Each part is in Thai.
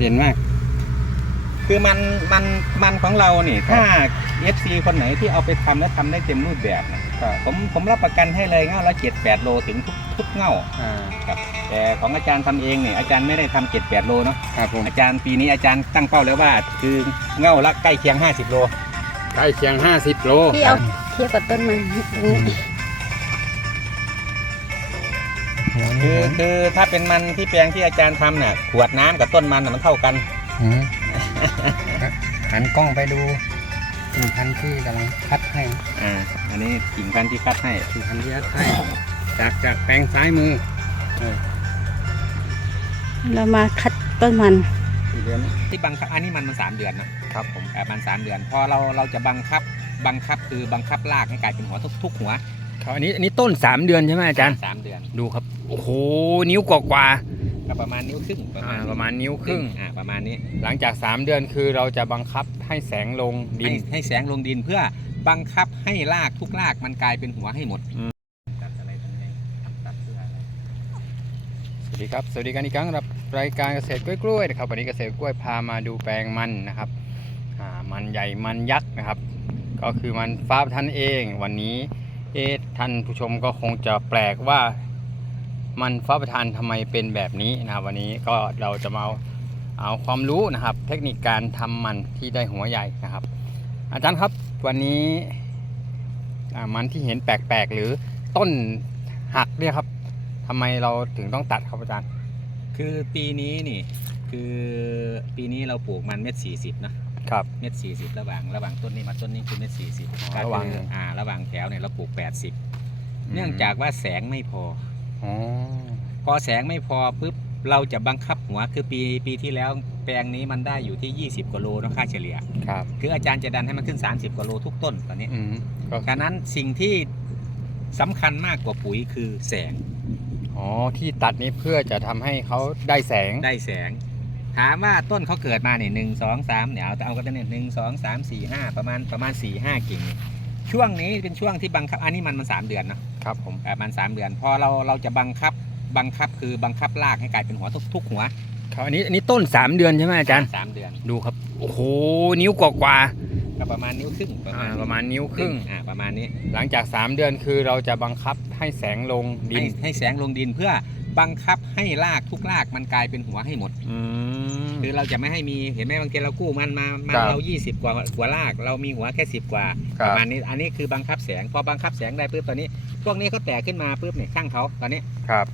เด่นมาก คือมันมันมันของเรานี่ ถ้า FC คนไหนที่เอาไปทำแล้วทำได้เต็มรูปแบบนะก็ผมผมรับประกันให้เลยเง่าละเจ็ดแปดโลถึงทุกทุกเง่าอ่าครับแต่ของอาจารย์ทำเองเนี่ยอาจารย์ไม่ได้ทำเจ็ดแปดโลเนาะครับผมอาจารย์ปีนี้อาจารย์ตั้งเป้าแล้วว่า คือเง่าละใกล้เคียง 50 โล ใกล้เคียง 50 โลที่เอาเทียบกับต้นมันตรงนี้ คือคือถ้าเป็นมันที่แปลงที่อาจารย์ทำเนี่ยขวดน้ำกับต้นมันน่ะมันเท่ากัน อืมหันกล้องไปดูกิ่งพันธุ์ที่กำลังคัดให้อ่า อันนี้กิ่งพันธุ์ที่คัดให้ กิ่งพันธุ์ที่คัดให้ จากจากแปลงซ้ายมือเรามาคัดต้นมันสี่เดือนที่บังคับอันนี้มันมันสามเดือนนะครับผม อ่ามันสามเดือน พอเราเราจะบังคับบังคับคือบังคับรากให้กลายเป็นหัวทุกทุกหัว ครับอันนี้อันนี้ต้น3เดือนใช่ไหมอาจารย์ สามเดือนดูครับ โอ้โห นิ้วกว่าก็ประมาณนิ้วครึ่งๆอ่าประมาณนิ้วครึ่ง อ่าประมาณนี้หลังจาก3เดือนคือเราจะบังคับให้แสงลงดิให้น ให้แสงลงดินเพื่อบังคับให้รากทุกรากมันกลายเป็นหัวให้หมดอืม ตัดอะไรตรงนี้ตัดเสื้ออะไร สวัสดีครับ สวัสดีกันอีกครั้งกับรายการเกษตรกล้วยๆนะครับ วันนี้เกษตรกล้วยพามาดูแปลงมันนะครับอ่ามันใหญ่ มันยักษ์นะครับ ก็คือมันฟ้าประทันเอง วันนี้ เอ๊ะท่านผู้ชมก็คงจะแปลกว่ามันฟ้าประทานทำไมเป็นแบบนี้นะครับ วันนี้ก็เราจะมาเอาเอาความรู้นะครับ เทคนิคการทำมันที่ได้หัวใหญ่นะครับ อาจารย์ครับวันนี้มันที่เห็นแปลกๆหรือต้นหักเนี่ยครับทำไมเราถึงต้องตัดครับอาจารย์ คือปีนี้นี่คือปีนี้เราปลูกมันเม็ดสี่สิบนะ ครับ เม็ดสี่สิบระหว่างระหว่างต้นนี้มาต้นนี้คือเม็ดสี่สิบอ๋อระหว่างอ่าระหว่างแถวเนี่ยเราปลูกแปดสิบเนื่องจากว่าแสงไม่พอ อ๋อพอแสงไม่พอปุ๊บเราจะบังคับหัวคือปีปีที่แล้วแปลงนี้มันได้อยู่ที่ 20กว่าโลเนอะค่าเฉลี่ย ครับคืออาจารย์จะดันให้มันขึ้น 30กว่าโลทุกต้นตอนนี้อืมก็ฉะนั้นสิ่งที่สำคัญมากกว่าปุ๋ยคือแสงอ๋อที่ตัดนี้เพื่อจะทำให้เขาได้แสงได้แสง ถามว่าต้นเขาเกิดมาเนี่ยหนึ่งสองสามเนี่ยเอาเอากันเนี่ยหนึ่งสองสามสี่ห้าประมาณประมาณสี่ห้ากิ่งเนี่ยช่วงนี้เป็นช่วงที่บังคับอันนี้มันมันสามเดือนเนอะครับผมประมาณสามเดือน พอเราเราจะบังคับบังคับคือบังคับรากให้กลายเป็นหัวทุกทุกหัวครับอันนี้อันนี้ต้น3เดือนใช่ไหมอาจารย์สามเดือนดูครับโอ้โหนิ้วกว่าก็ประมาณนิ้วครึ่งๆอ่าประมาณนิ้วครึ่งอ่าประมาณนี้ หลังจาก 3 เดือนคือเราจะบังคับให้แสงลงดิให้นให้แสงลงดินเพื่อ บังคับให้รากทุกรากมันกลายเป็นหัวให้หมด อืม คือเราจะไม่ให้มีเห็นไหมบางทีเรากู้มันมามันครับเรา 20 กว่าหัวรากเรามีหัวแค่ 10 กว่าครับประมาณนี้อันนี้คือบังคับแสงพอบังคับแสงได้ปุ๊บตอนนี้ พวกนี้เขาแตกขึ้นมาปุ๊บเนี่ยข้างเขาตอนนี้ ครับ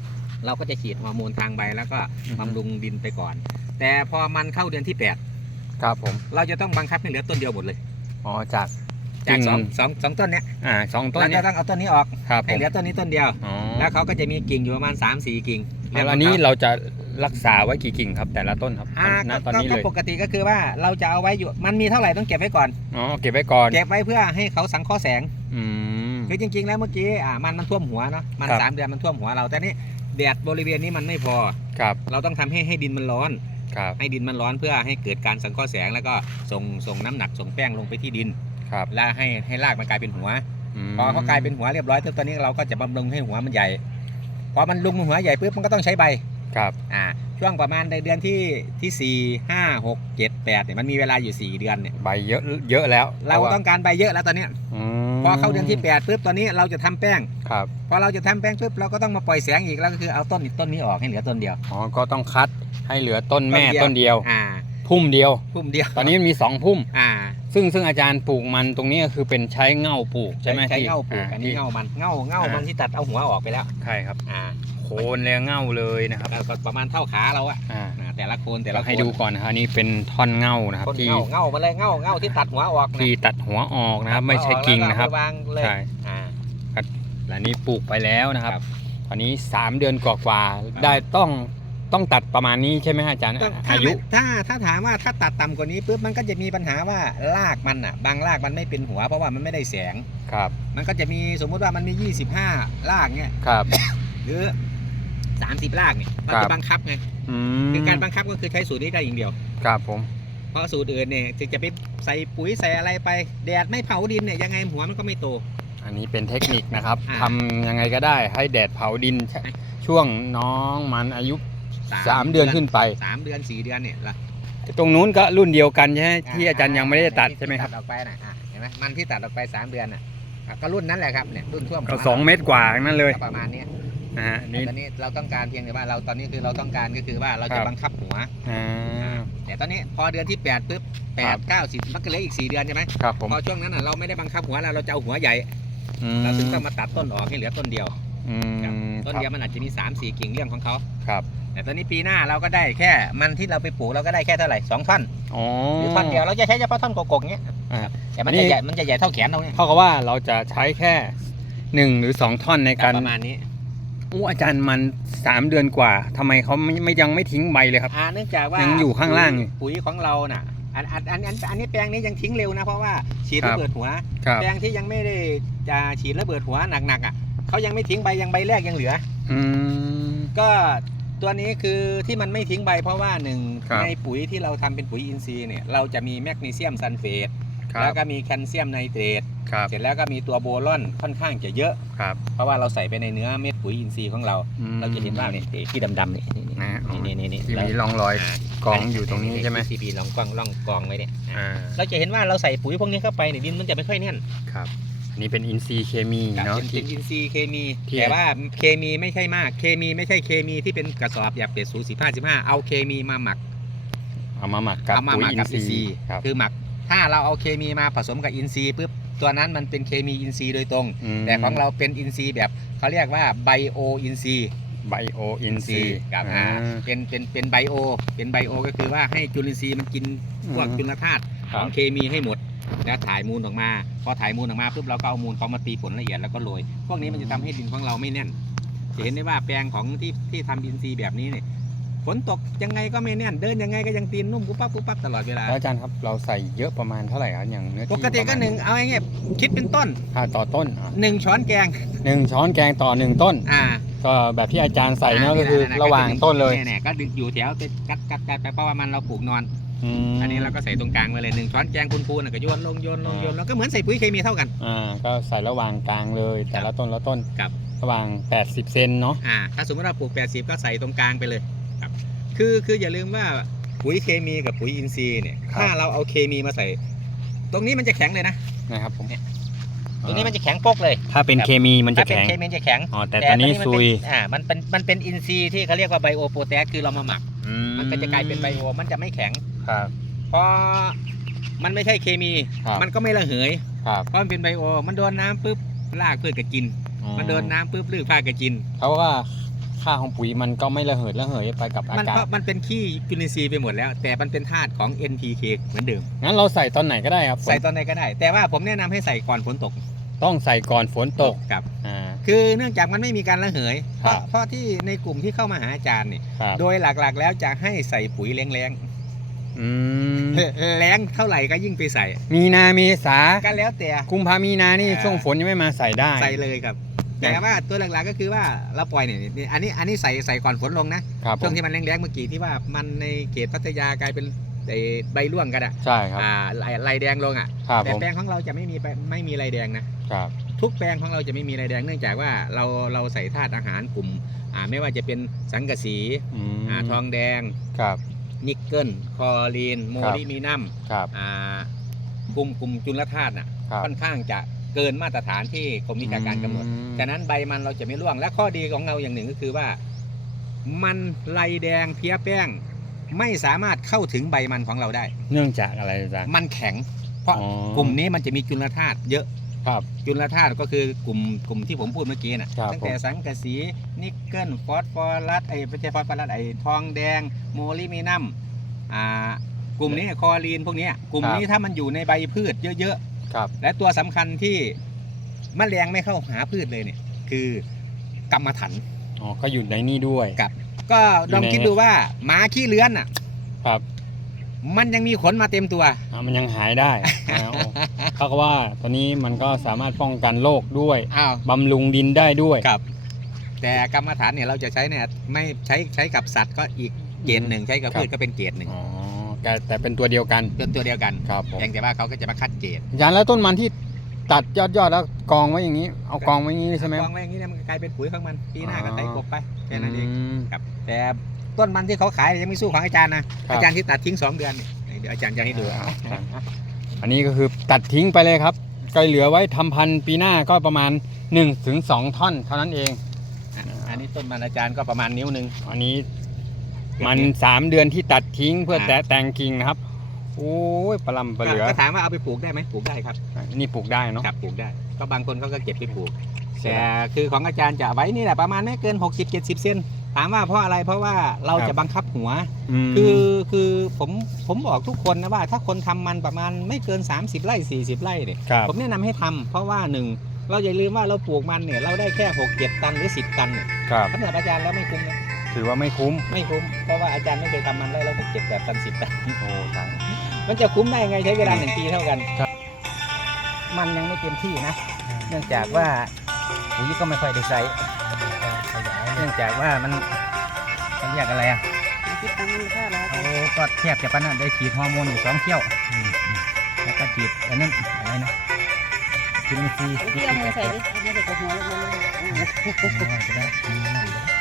เราก็จะฉีดฮอร์โมนทางใบแล้วก็อือฮึ บำรุงดินไปก่อน แต่พอมันเข้าเดือนที่ ครับผม 8 เราจะต้องบังคับให้เหลือต้นเดียวหมดเลย อ๋อจาก จากสองจริงสองสองต้นเนี้ยอ่าสองต้นเราเนี่จะยต้องเอาต้นนี้ออกครับผให้มเหลือต้นนี้ต้นเดียวอ๋อแล้วเขาก็จะมีกิ่งอยู่ประมาณ3 4กิ่งแล้วอันนี้เราจะรักษาไว้กี่กิ่งครับ แต่ละต้นครับอ่าณก็ตอนนี้ก็เลยปกติก็คือว่าเราจะเอาไว้อยู่มันมีเท่าไหร่ต้องเก็บไว้ก่อนอ๋อเก็บไว้ก่อนเก็บไว้เพื่อให้เขาสังเคราะห์แสงอืมคือจริง ๆ แล้วเมื่อกี้อ่ามันมันท่วมหัวเนาะมันครับสามเดือนมันท่วมหัวเราแต่นี่แดดบริเวณนี้มันไม่พอครับ เราต้องทำให้ให้ดินมันร้อนครับให้ดินมันร้อนเพื่อให้เกิดการสังเคราะห์แสงแล้วก็ส่งส่งน้ำหนักส่งแป้งลงไปที่ดิน ครับแล้วให้ให้รากมันกลายเป็นหัวมพอเขากลายเป็นหัวเรียบร้อยตอนนี้เราก็จะบำรุงให้หัวมันใหญ่พอมันลุงหัวใหญ่ปุ๊บมันก็ต้องใช้ใบครับอ่าช่วงประมาณในเดือนที่ที่สี่ห้าหกเจ็ดแปดเนี่ยมันมีเวลาอยู่สี่เดือนเนี่ยใบเยอะเยอะแล้ว เราพะว่ต้องการใบเยอะแล้วตอนเนี้ยมพอเข้าเดือนที่แปดปุ๊บตอนนี้เราจะทำแป้งครับพอเราจะทำแป้งปุ๊บเราก็ต้องมาปล่อยแสงอีกแล้วก็คือเอาต้นต้นนี้ออกให้เหลือต้นเดียวอ๋อก็ต้องคัดให้เหลือต้นแม่ต้ต้นนเดีเดียยววอ่าพุ่มเดียวพุ่มเดียว ตอนนี้มันมีสองพุ่มอ่า ซึ่งซึ่งอาจารย์ปลูกมันตรงนี้ก็คือเป็นใช้เง่าปลูกใช่ไหมใช้ที่เง่าปลูกอันนี้ที่เง่ามันเง่าเง่าอ่ามัมันที่ตัดเอาหัวออกไปแล้วใช่ครับอ่าโคนเลยเง่าเลยนะครับแล้วก็ประมาณเท่าขาเราอะอ่าอ่าแต่ละโคนแต่เดี๋ยวละให้โคนดูก่อนนะครับนี่เป็นท่อนเง่านะครับต้นที่เง่าเง่ามาเลยเง่าเง่าที่ตัดหัวออกนะที่ตัดหัวออกนะครับ ไม่ใช่กิ่งนะครับแล้วก็เอาไปวางเลยใช่อ่าและนี่ปลูกไปแล้วนะครับครับตอนนี้ 3 เดือนกว่าๆได้ต้อง ต้องตัดประมาณนี้ใช่ไหมฮะอาจารย์ต้องถ้าอายุ ถ้าถ้าถามว่าถ้าตัดต่ำกว่านี้ปุ๊บมันก็จะมีปัญหาว่ารากมันอะ บางรากมันไม่เป็นหัวเพราะว่ามันไม่ได้แสง ครับ มันก็จะมีสมมุติว่ามันมี 25 รากเนี่ยครับ หรือ 30 รากเนี่ยมันครัจะบบังคับไงอืมคือการบังคับก็คือใช้สูตรนี้ได้อย่างเดียว ครับผม เพราะสูตรอื่นเนี่ยจะจะไปใส่ปุ๋ยใส่อะไรไปแดดไม่เผาดินเนี่ยยังไงหัวมันก็ไม่โต อันนี้เป็นเทคนิคนะครับอ่า ทำยังไงก็ได้ให้แดดเผาดิน ช่วงน้องมันอายุ 3เดือนขึ้นไป สามเดือนสี่เดือนเนี่ยละตรงนู้นก็รุ่นเดียวกันใช่ไหมที่อาจารย์ยังไม่ได้ตัดที่ใช่ไหมครับตัดออกไปน่ะอะเห็นไหมมันที่ตัดออกไปสามเดือนน่ะอะก็รุ่นนั้นแหละครับเนี่ยรุ่นท่วมก็สองเมตรกว่านั่นเลยก็ประมาณเนี้ยนะฮะแต่นี่ ตอนนี้เราต้องการเพียงแต่ว่าเราตอนนี้คือเราต้องการก็คือว่าเราครัจะบบังคับหัว อ่า แต่ตอนนี้พอเดือนที่8ปุ๊บแปครัดบ เก้าสิบมันก็เหลืออีกสี่เดือนใช่ไหมครับผมพอช่วงนั้นน่ะเราไม่ได้บังคับหัวเราเราจะเอาหัวใหญ่อืมเราถึงต้องมาตัดต้นออกให้เหลือต้นเดียว อืมครับต้นครับเดียวมันอาจจะมี3ามสี่กิ่งเรื่องของเขา ครับ แต่ตอนนี้ปีหน้าเราก็ได้แค่มันที่เราไปปลูกเราก็ได้แค่เท่าไหร่สองท่อนอ๋อ หรือท่อนเดียวเราจะใช้เฉพาะท่อนกกๆเนี้ยอ่าแต่มันอันนี้จะใหญ่มันจะใหญ่เท่าแขนเราเนี่ยเท่ากับว่าเราจะใช้แค่หนึ่งหรือสองท่อนในการประมาณนี้ อู้อาจารย์มันสามเดือนกว่าทำไมเขาไม่ไม่ยังไม่ทิ้งใบเลยครับ อ่าเนื่องจากว่ายัยังอยู่ข้างล่างอยู่ปุ๋ยของเราน่ะอันอันอันอันอันนี้แปลงนี้ยังทิ้งเร็วนะเพราะว่าฉีดครับระเบิดหัว ครับ แปลงที่ยังไม่ได้จะฉีดระเบิดหัวหนักๆอะเขายังไม่ทิ้งใบยังใบแรกยังเหลือ อืม ก็ ตัวนี้คือที่มันไม่ทิ้งใบเพราะว่าหนึ่งครับในปุ๋ยที่เราทำเป็นปุ๋ยอินทรีย์เนี่ยเราจะมีแมกนีเซียมซัลเฟตครัแล้บวก็มีแคลเซียมไนเตรตครับเสร็จแล้วก็มีตัวโบรอนค่อนข้างจะเยอะ ครับเพราะว่าเราใส่ไปในเนื้อเม็ดปุ๋ยอินทรีย์ของเรา อืมเราจะเห็นว่าเนี่ยที่ดำๆนี่นี่นะฮะอ๋อนี่นี่นี่ที่เรามีร่องรอยกองอยู่ตรงนี้ใช่ไหมทีพีลองกองล่องกองไว้เนี่ยอ่าเราจะเห็นว่าเราใส่ปุ๋ยพวกนี้เข้าไปเนี่ยดินมันจะไม่ค่อยแน่น ครับ อันนี้เป็นอินทรีย์เคมีครับเนาะเป็นที่ เป็นอินทรีย์เคมีที่ แต่ว่าเคมีไม่ใช่มาก เคมีไม่ใช่เคมีที่เป็นกระสอบแบบเป็ดสูสิบห้าสิบห้าเอาเคมีมาหมักเอามาหมักกับเอามาปุ๋หยมักอินกับทอินทรีรีย์ย์ครับคือหมัก ถ้าเราเอาเคมีมาผสมกับอินทรีย์ปุ๊บตัวนั้นมันเป็นเคมีอินทรีย์โดยตรง มแต่ของเราเป็นอินทรีย์แบบเขาเรียกว่าไบโออินทรีย์ ไบโออินทรีย์กับอ่าอ่า เป็นเป็นเป็นไบโอ เป็นไบโอก็คือว่าให้จุลินทรีย์มันกินพวกอืมจุลธาตุคขรัอบงเคมีให้หมด แล้วถ่ายมูลออกมา พอถ่ายมูลออกมาปุ๊บเราก็เอามูลเขามาตีผลละเอียดแล้วก็โรยพวกนี้มันจะทำให้ดินของเราไม่แน่นจะเห็นได้ว่าแปลงของที่ที่ทำอินทรีย์แบบนี้เนี่ยฝนตกยังไงก็ไม่แน่น เดินยังไงก็ยังตีนนุ่มปุ๊บปั๊บปุ๊บปั๊บตลอดเวลาแล้วอาจารย์ครับเราใส่เยอะประมาณเท่าไหร่ครับอย่างเนื้อที่ปกติก็ประมาณหนึ่งเอาง่ายๆคิดเป็นต้นถ้าต่อต้นอะหนึ่งช้อนแกงหนึ่งช้อนแกงต่อหนึ่งต้นอ่าก็แบบที่อาจารย์ใส่เนาะก็คือระหว่างต้นเลยเนี่ยๆก็ดึงอยู่แถวเป็นกัดกัดกัดไปเพราะว่ามันเราปลูกนอนม อันนี้เราก็ใส่ตรงกลางไปเลยหนึ่งช้อนแกงพูนๆน่ะก็โยนลงโยนลงโยนแล้วก็เหมือนใส่ปุ๋ยเคมีเท่ากัน อ่าก็ใส่ระหว่างกลางเลย แต่ละต้นละต้นครับ ระหว่าง 80 เซนเนาะอ่าถ้าสมมติเราปลูก 80 ก็ใส่ตรงกลางไปเลยครับ คือคืออย่าลืมว่าปุ๋ยเคมีกับปุ๋ยอินทรีย์เนี่ยถ้าเราเอาเคมีมาใส่ ตรงนี้มันจะแข็งเลยนะนะครับผม ตรงนี้มันจะแข็งปกเลย ถ้าเป็นเคมีมันจะถ้าเป็นแข็ง เคมีจะแข็งอ๋อแต่ตอนนี้มัซุเป็นยอ่ามันเป็นมันเป็นอินทรีย์ที่เขาเรียกว่าไบโอโปแทสคือเรามาหมัก อืมันก็จะกลายเป็นไบโอ มันจะไม่แข็ง ครับ เพราะมันไม่ใช่เคมี ครับ มันก็ไม่ระเหย ครับเพราะมันเป็นไบโอ มันโดนน้ำปุ๊บรากพืชก็กินอ๋อมันโดนน้ำปุ๊บรากผ้าก็กิน เขาว่า ค่าของปุ๋ยมันก็ไม่ระเหิดระเหยไปกับอามันกาเพศราะมันเป็นขี้จุลินทรีย์ไปหมดแล้ว แต่มันเป็นธาตุของ NPK เหมือนเดิม งั้นเราใส่ตอนไหนก็ได้ครับฝนใส่ตอนไหนก็ได้ แต่ว่าผมแนะนำให้ใส่ก่อนฝนตกต้องใส่ก่อนฝนตกครับ อ่า คือเนื่องจากมันไม่มีการระเหยเพครัราะบเพราะที่ในกลุ่มที่เข้ามาหาอาจารย์เนี่ยครับโดยหลักๆ แล้วจะให้ใส่ปุ๋ยแรงอืมๆแรงเท่าไหร่ก็ยิ่งไปใส่มีนาเมษาก็แล้วแต่ กุมภามีนานี่อ่าช่วงฝนยังไม่มาใส่ได้ ใส่เลยครับอย่าง แต่ว่าตัวหลักๆก็คือว่าเราปล่อยเนี่ยนี่อันนี้อันนี้ใส่ใส่ก่อนฝนลงนะครับผช่วงมที่มันแรงๆเมื่อกี้ที่ว่ามันในเขตพัทยากลายเป็นไอ้ใบร่วงกันอะใช่ครับอ่าลายลายแดงลงอะครับแต่ผมแปลงของเราจะไม่มีใบไม่มีลายแดงนะครับ ทุกแปลงของเราจะไม่มีลายแดงเนื่องจากว่าเราเราใส่ธาตุอาหารกลุ่มอ่าไม่ว่าจะเป็นสังกะสีอืมอ่าทองแดง ครับ นิกเกิลคลอรีน โมครับลิมินัมครับอ่ากลุ่มกลุ่มจุลธาตุน่ะครับ ค่อนข้างจะ เกินมาตรฐานที่กรมวิชาการกำหนดอืมฉะนั้นใบมันเราจะไม่ร่วง และข้อดีของเราอย่างหนึ่งก็คือว่า มันลายแดงเพี้ยแป้ง ไม่สามารถเข้าถึงใบมันของเราได้ เนื่องจากอะไรอาจารย์มันแข็ง เพราะอ๋อกลุ่มนี้มันจะมีจุลธาตุเยอะครับจุลธาตุก็คือกลุ่มกลุ่มที่ผมพูดเมื่อกี้น่ะครับตั้งแต่สังกะสีนิกเกิลฟอสฟอรัสไอ้ไม่ใช่ฟอสฟอรัสไอ้ทองแดง โมลิมินัมอ่ากลุ่มนี้คลอรีนพวกเนี้ยกลุ่มนี้ถ้ามันอยู่ในใบพืชเยอะ ครับๆและตัวสำคัญที่มแมลงไม่เข้าหาพืชเลยเนี่ย คือกรรมฐานอ๋อก็อยู่ในนี่ด้วย กับ ก็ลองอยู่ในคิดดูว่าหมาขี้เลื้อนอะ ครับ มันยังมีขนมาเต็มตัวอ่ามันยังหายได้แล้วเขาก็ว่าตอนนี้มันก็สามารถป้องกันโรคด้วยอ้าวบำรุงดินได้ด้วย กับ แต่กรรมฐานเนี่ยเราจะใช้เนี่ยไม่ใช้ใช้กับสัตว์ก็อีกเกณฑ์หนึ่งใช้กับครับพืชก็เป็นเกณฑ์หนึ่ง อ๋อ แต่แต่เป็นตัวเดียวกัน เป็นตัวเดียวกันครับผมเพียงแต่ว่าเขาก็จะมาคัดเกรดอาจารย์แล้วต้นมันที่ตัดยอดยอดๆแล้วกองไว้อย่างนี้ เอากองไว้อย่างนี้ใช่ไหมกองไว้อย่างนี้เนี่ยมันก็กลายเป็นปุ๋ยของมันปีหน้าก็ไถกบไปแค่นั้นเองมครับ แต่ต้นมันที่เขาขายยังไม่สู้ของอาจารย์นะอาจารย์ที่ตัดทิ้งสองเดือนนี่เดี๋ยวอาจารย์จะให้ดูอ่าครับอันนี้ก็คือตัดทิ้งไปเลยครับก็เหลือไว้ทำพันธุ์ปีหน้าก็ประมาณ1ถึง2ท่อนเท่านั้นเองอะอันนี้ต้นมันอาจารย์ก็ประมาณนิ้วหนึ่งอันนี้ มันสามเดือนที่ตัดทิ้งเพื่ออ่าแตะแต่งกิ่งนะครับ โอ้ยปลำปลาเหลือก็ถามว่าเอาไปปลูกได้ไหมปลูกได้ครับอันนี้ปลูกได้เนาะครับปลูกได้ ก็บางคนเขาก็เก็บไปปลูกเสียแต่ดายคือของอาจารย์จะไว้นี่แหละประมาณไม่เกิน 60 70เซนถามว่าเพราะอะไรเพราะว่าเราครับจะบังคับหัวมคือคือผมผมบอกทุกคนนะว่า ถ้าคนทำมันประมาณไม่เกิน 30 ไร่ 40 ไร่เนี่ยครับผมแนะนำให้ทำเพราะว่าหนึ่งเราอย่าลืมว่าเราปลูกมันเนี่ยเราได้แค่6 7ตันหรือ 10 ตันเนี่ยครับสำหรับอาจารย์แล้วไม่คุ้มนะ ถือว่าไม่คุ้ม ไม่คุ้ม เพราะว่าอาจารย์ไม่เคยทำมันได้แล้ว6 7 8ตัน10ตันโอ้ตายมันจะคุ้มได้ไงใช้เวลาหนึ่งปีเท่ากันครับมันยังไม่เต็มที่นะ เนื่องจากว่าปุ๋ยก็ไม่ค่อยได้ใส่เนื่องจากว่ามันเขาเรียกอะไรอะคิดตังค์มันค่าแล้วโอ้ก็แทบจะปานนั้นได้ฉีดฮอร์โมนอยู่สองเที่ยวแล้วก็ฉีดอันนั้นอะไรนะกินซีเที่ยวมือใส่ดิเอามือใส่กับหัวลงมาเลย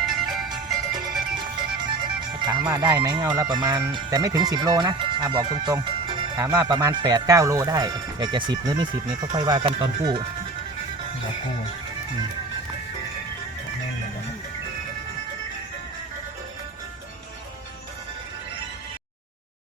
ถามว่าได้ไหมเงาละประมาณ แต่ไม่ถึง 10 โลนะอาบอกตรงๆ ถามว่าประมาณ 8-9 โลได้อยากจะ 10 หรือไม่ 10 นี่ก็ค่อยว่ากันตอนกู้ตอนกู้